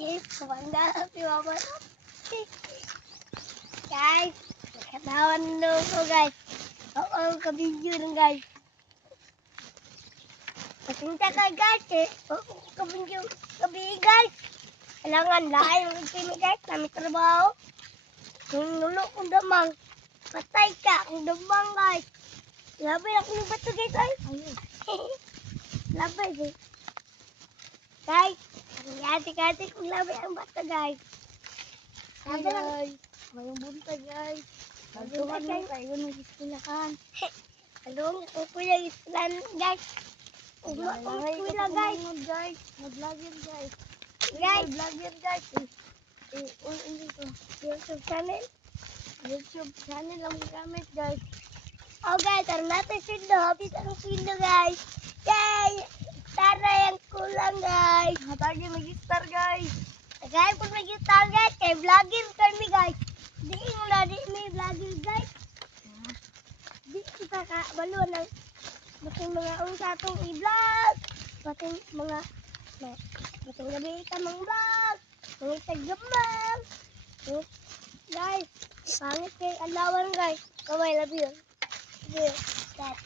Yes, kumanda si Mama. Guys, katawan nyo ko guys. Oo, kabidyo rin guys. Pasinta ka guys eh. Oo, kabidyo. Kabidyo guys. Kailangan lahat yung kami guys. Kami trabaho. Yung nulo kong damang. Patay ka kung damang guys. Labay ako yung bato guys ay. Labay eh. Guys, hati-hati kung labay ang bato guys. Hi guys, mayong buntag guys. Nagtuhan mo kayo ng istilakan. Along ako po yung islan guys. Umakuila guys. Guys, mag-vlogger guys. Guys, Vlogger guys. Hindi ko. YouTube channel. YouTube channel ang gamit guys. Oh guys, tara natin sindo. Habis ang sindo guys. Yay! Tara yung kulang guys. Hatagi mag-star guys. Guys, kung mag-star guys, kay vlogger kami guys. Di mo di may vlogger guys. Di kita ka balo ng bating mga unsa atong i-vlog. Bating mga bating gabi ka mga vlog. Mga tagamang. Guys, pangit kay alawan guys. Kaway love you. Guys.